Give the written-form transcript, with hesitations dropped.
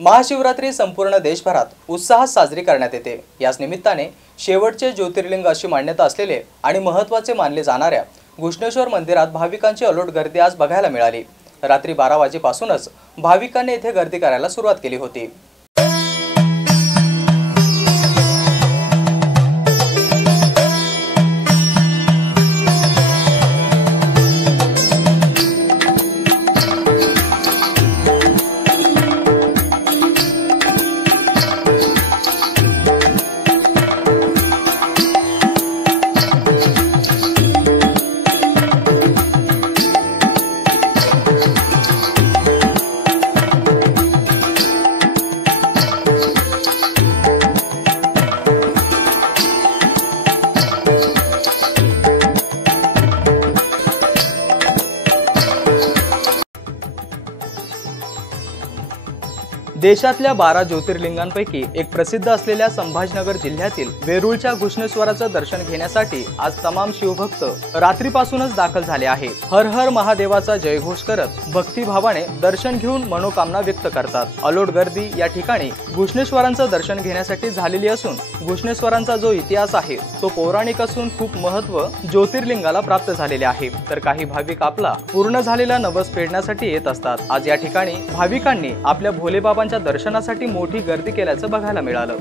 महाशिवरात्री संपूर्ण देशभरात उत्साहात साजरी करण्यात येते। याच निमित्ताने शेवटचे ज्योतिर्लिंग अशी मान्यता असलेले आणि महत्त्वाचे मानले जाणाऱ्या घुश्णेश्वर मंदिरात भाविकांची अलोट गर्दी आज बघायला मिळाली। रात्री 12 वाजेपासूनच भाविकांनी येथे गर्दी करायला सुरुवात केली होती। देशातल्या 12 ज्योतिर्लिंगांपैकी एक प्रसिद्ध असलेल्या संभाजीनगर जिल्ह्यातील वेरूळच्या घुश्णेश्वराचं दर्शन घेण्यासाठी आज तमाम शिवभक्त रात्रीपासूनच दाखल झाले आहे। हर हर महादेवाचा जयघोष करत भक्तिभावाने दर्शन घेऊन मनोकामना व्यक्त करतात। अलोट गर्दी या ठिकाणी घुश्णेश्वरांचं दर्शन घेण्यासाठी झालेली असून घुश्णेश्वरांचा जो इतिहास आहे तो पौराणिक असून खूप महत्त्व ज्योतिर्लिंगाला प्राप्त झालेले आहे। तर काही भाविक आपला पूर्ण झालेला नवस फेडण्यासाठी येत असतात। आज या ठिकाणी भाविकांनी आपल्या भोलेबाबांच्या दर्शनासाठी मोठी गर्दी केल्याचं बघायला मिळालं।